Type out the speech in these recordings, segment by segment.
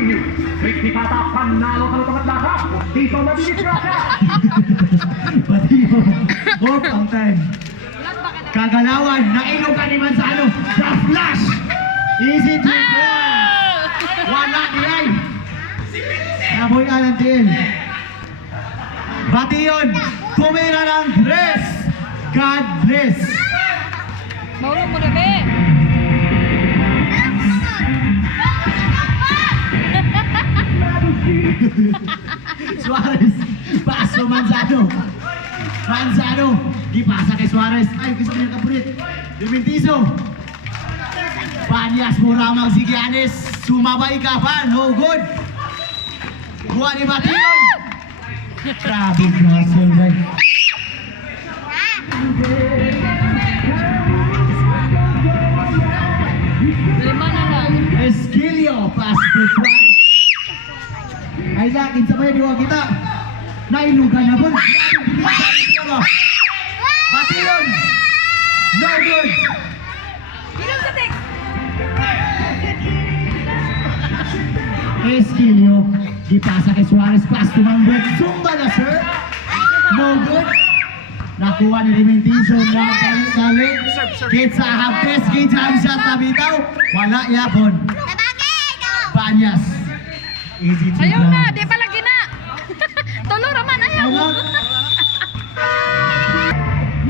Continue. Pagkikata panalo ka ng lahat. Dito madidisgrasya. Batiyo. Hop, ang time. Kagalawan, nailog ka ni Manzano. The flash. Easy to goal. Wala ni Ay. Naboy Alan Tiel. Batiyon, tumira ng dress. God bless. Maulong mo na, be. Suarez, paso Manzano. Manzano, di pasa kay Suarez. Ay, gusto niya kapulit. Dimentizo. Panyas mo ramang si Giannis. Sumabay ka pa, no good. Buwan ni Batiyon. Grabe na, Solvay. Lima na lang. Esquilio, pass to Suarez. Ay, lakin sa bayan, diwa kita. Nailugan na po. Batiyon. No good. Ilong sa tek. Esquilio, di pasa kay Suarez, pass to Mangbet. Zumba na, sir. No good. Nakuha ni Rementizo na palit-salit. Kit sa haptes, kit sa shot na bitaw. Wala yapon. Banyas. Easy to Ayaw grab. na, di pala gina. Tulo raman, ayaw. Ayaw.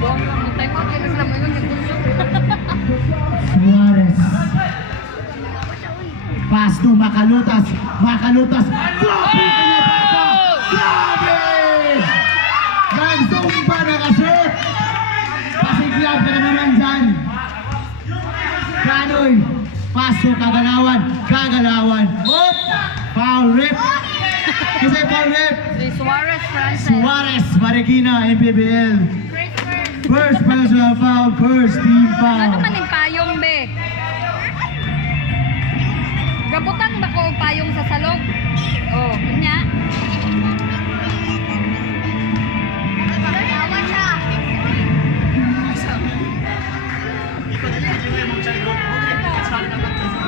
Buong time out, kaya sila mo yun yung gusto. Suarez. Pass to Makalutas. Makalutas. Grabe! Grabe! Nagsumpa na kasi! Pasiglab ka na naman dyan. Kanoy. Pass to Kagalawan. Kagalawan. Hop! Foul rip. Kasi foul rip. Si Suarez, Francis. Suarez, Marikina, MPBL. First personal foul, first team Ano foul. man yung payong, be? Gabutan ba ko ang payong sa salog? Oh, kanya.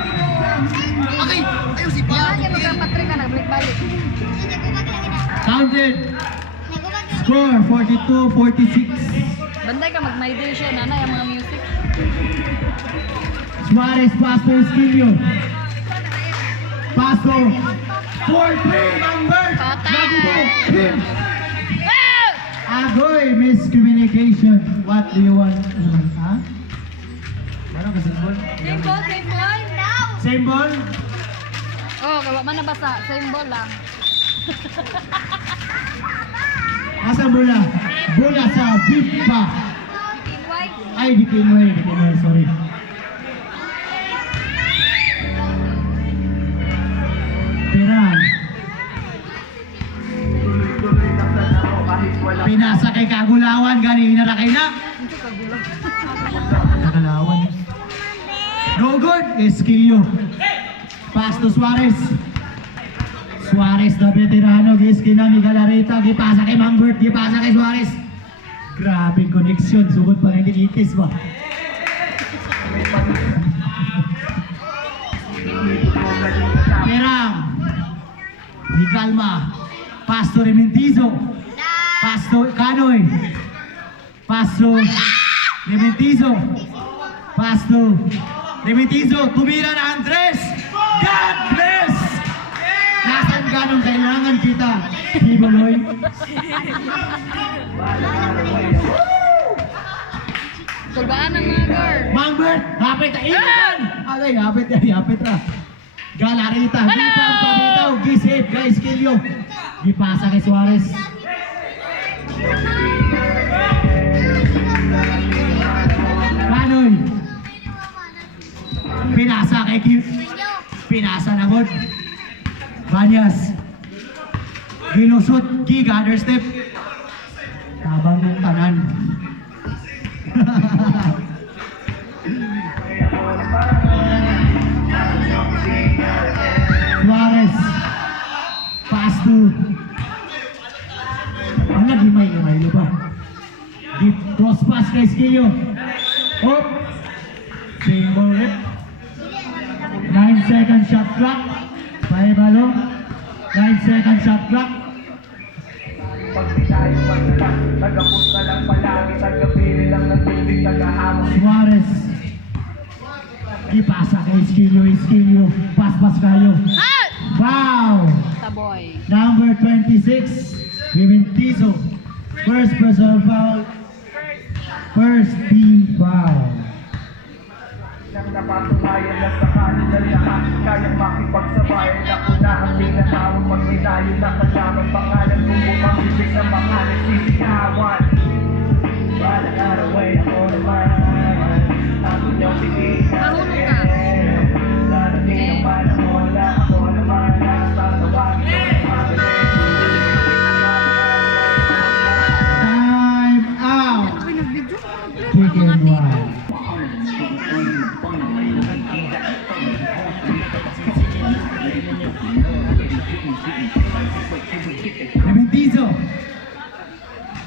Okay, ayaw si Yan, yung magkapatri ka, nagbalik-balik. Counted. Score 42-46. Banday ka, mag-my-day siya, nanay, ang mga music. Suarez pass to Esquilio. Pass to 4-3 number. Patay. Nagubo. Him. Ah! Agoy, miscommunication. What do you want? Ha? Ano ka symbol? Same ball, same ball. Same ball? Oh, kawa man nabasa, same ball lang. Asa bola? Bola sa big pa. White. Ay, di Pinoy, sorry. Piran. Pinasa kay Kagulawan, gani inarakay na. Kagulawan. No good, Esquilio. Pass to Suarez. Suarez na veterano, giskina ni Galareta, gipasa kay Mangbert, gipasa kay Suarez. Grabe connection, sugod pa rin itis ba? Perang. Di Calma. Pass to Rementizo. Pass to Canoy. Pass to Rementizo. Pass to Rementizo. Tumira na Andres. God bless! Nasaan ganong kailangan kita? Hiboloy. Tulbaan ng mga girl. Mangbert, hapit na ilan! Alay, hapit na. Galarita, di pa ang pabitaw. Gisip, guys, Kilyo. Gipasa kay Suarez. Kanoy. Pinasa kay Kim. Pinasa na god. Banyas. Gilusot, giga, understep. Tabang ng tanan. Suarez. Pass to. Ang nagimay ba? Deep cross pass kay Skillo. Hop. Single rip. 9 second shot clock. May balong. 9 seconds shot clock. Pag di tayo magdala, tagapos na lang palagi, tagapili lang ng tubig, tagahamon. Suarez. Ipasa kay Iskilio. Pas kayo. Ah! Wow! Taboy. Number 26, Vimentizo. First personal foul. First team foul. Nang napatunayan na sa kanila lahat, kayang makipagsabayan na kunahang tinatawag pag may tayo nakalaman, pangalan mo bumang bibig ng mga nagsisigawan. Walang araw ay ako naman, ang inyong pigilan. Marunong ka. Darating ang panahon na ako naman ang tatawagin ko ng mabilis. Time out. Uy, nag-video. Kick and one. Vimentizo.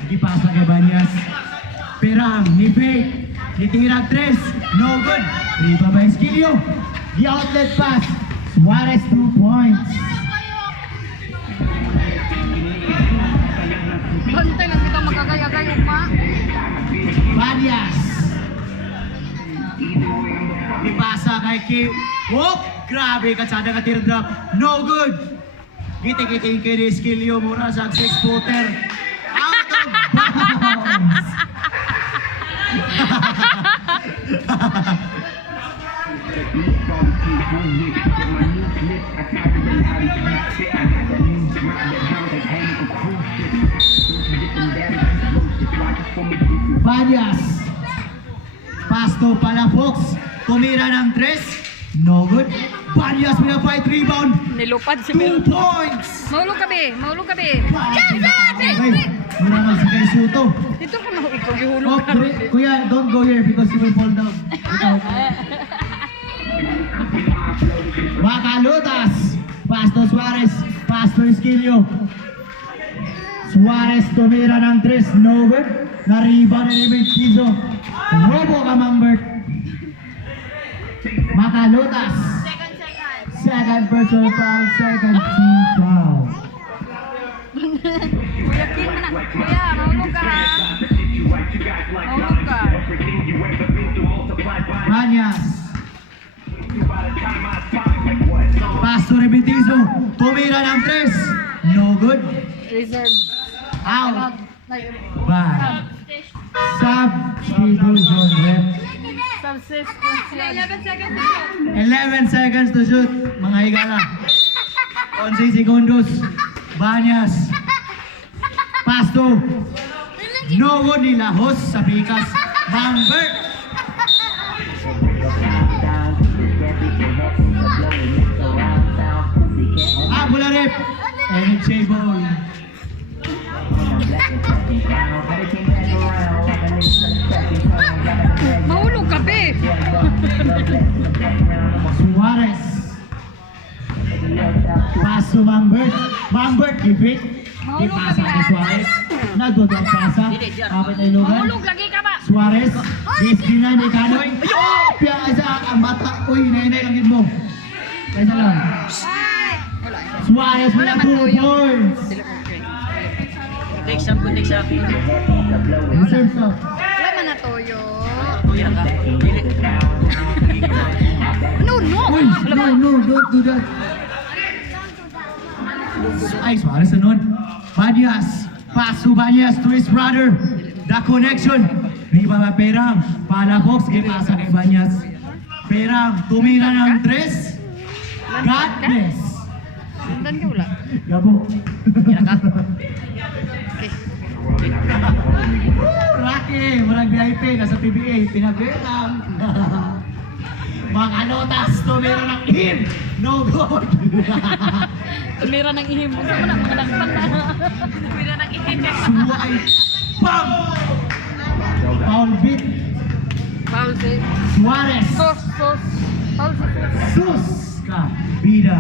Ipasa kay Banyas. Perang ni Fake. Nitirag 3. No good. Riba by Iskilio. The outlet pass. Suarez 2 points. Bantay lang kita magagay-agay, Uma. Banyas. Ipasa kay Kim. Whoop! Grabe katsada ka teardrop. No good. Gitik-giting kay Iskilio mura sa 6-footer. Out of bounds. Banyas. Pasto Palafox. Tumira ng 3. No good. Banyas with a fight rebound. Nilupad si 2 points. Maulog ka, be. Maulog ka, be. Okay. Muna mag si Kay Suto. Dito ka na, ikaw Oh, gihulog ka. kuya, don't go here because you will fall down. Macalutas. Pasto Suarez. Pasto Iskilio. Suarez tumira ng 3. No good. Nariba na ni Vimentizo. Robo ka, Mambert. Macalutas. Second personal foul. Second team foul. Kuya, king na. Kuya, maulog ka, ha? Maulog ka. Banyas. Pasto Vimentizo. Tumira ng 3. No good. Reserve. Out. Like, Bad. Substitution rep. subsistence. 11 seconds. 11 seconds to shoot. Mga higala. 11 segundos. Banyas. Pasto. No good nila. Host sa pikas. Mambert. Bula rep. NHA ball. Mahulog ka, be. Suarez. Paso Mambert. Mambert, gipit. Ipasa kay Suarez. Nagod ang pasa. Kapit ay lugan. Mahulog lagi ka ba? Suarez. Diskin na ni Kanoy. Piya isa ang bata. Uy, nainay lang mo. Kaysa lang. Wala. Suarez Wala with man 2 tuyo. points. Take some. Reserve stop. Wala man na toyo. Kuya ka. Dili. No, no. Uy, Wala no, man. no, don't do that. Ay, Suarez na nun. Banyas. Paso Banyas to his brother. The connection. Riba ba Perang? Palafox, ipasa kay Banyas. Perang, tumira ng 3. God bless. Sundan ka wala. Gabo. Kaya ka. Okay. Rocky, murag VIP, nasa PBA, pinagwilang. Mga lotas, tumira ng him. No good. Tumira ng ihim. Gusto mo na mga lakpan na. Tumira ng ihim. Suway. Bam! Foul beat. Foul si. Suarez. Sos. Foul si. Sus ka. Bida.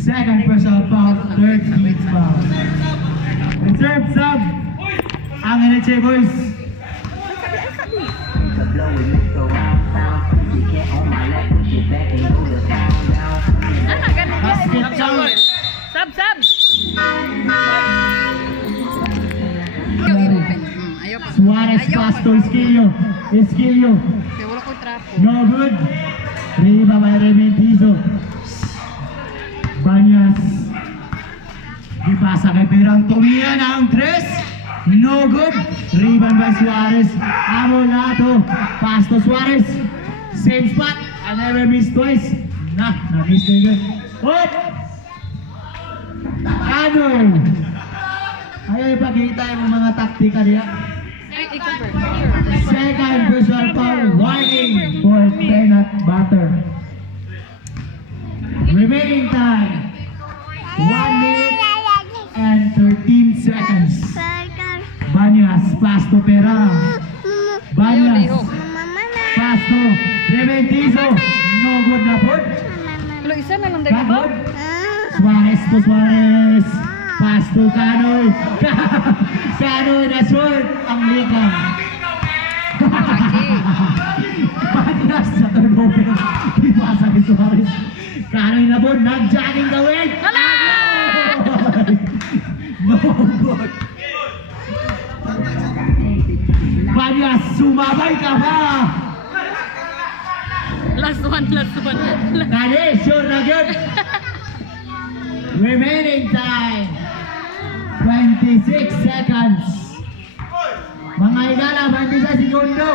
Second personal foul. Third team foul. Reserve sub. Ang NHA boys. Ano, ganun. pass to Esquilio. Esquilio. Kaya wala ko trapo. No good. Riba by Rementizo. Banyas. Dipasa kay Perang tumira na ang 3. No good. Rebound by Suarez. Amolato. Pass to Suarez. Same spot. I never missed twice. Na-miss na yun. Hop! Ano? Ayaw ipakita yung mga taktika niya. Ay, ikaw ba? Second personal foul. Warning for peanut butter. Remaining time. 1 minute and 13 seconds. Banyas, pass to Perang. Banyas, pass to Rementizo. No good na po. Lo, isa na lang dahil ba? Kagod. Suarez to Suarez. Pass to Canoy. Canoy na short. Ang likang. Banyas sa turnover. Ipasa kay Suarez. Canoy na po. Nag-jogging gawin. No good. Banyas, sumabay ka ba? Last one. Kali, sure na good. Remaining time. 26 seconds. Mga igala, 26 segundo.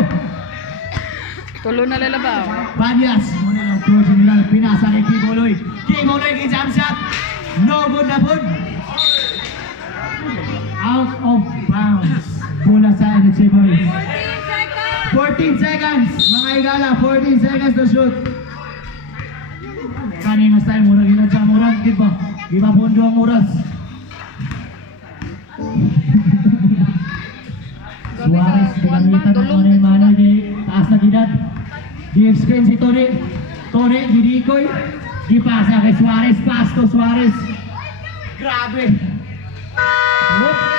Tulo na lalabaw. Banyas, muna lang throw general. Pinasa kay Kiboloy. Kiboloy kay jump shot. No good na good. Out of bounds. Bola sa NHA boys. 14 seconds. Mga igala, 14 seconds to shoot. Kanina style, murag ginadya murag. Di ba pondo ang oras? Suarez, pinangitan ng mana kay taas na ginad. Give screen si Tony. Tony, gidikoy. Gipasa kay Suarez. Pass to Suarez. Grabe. Whoop.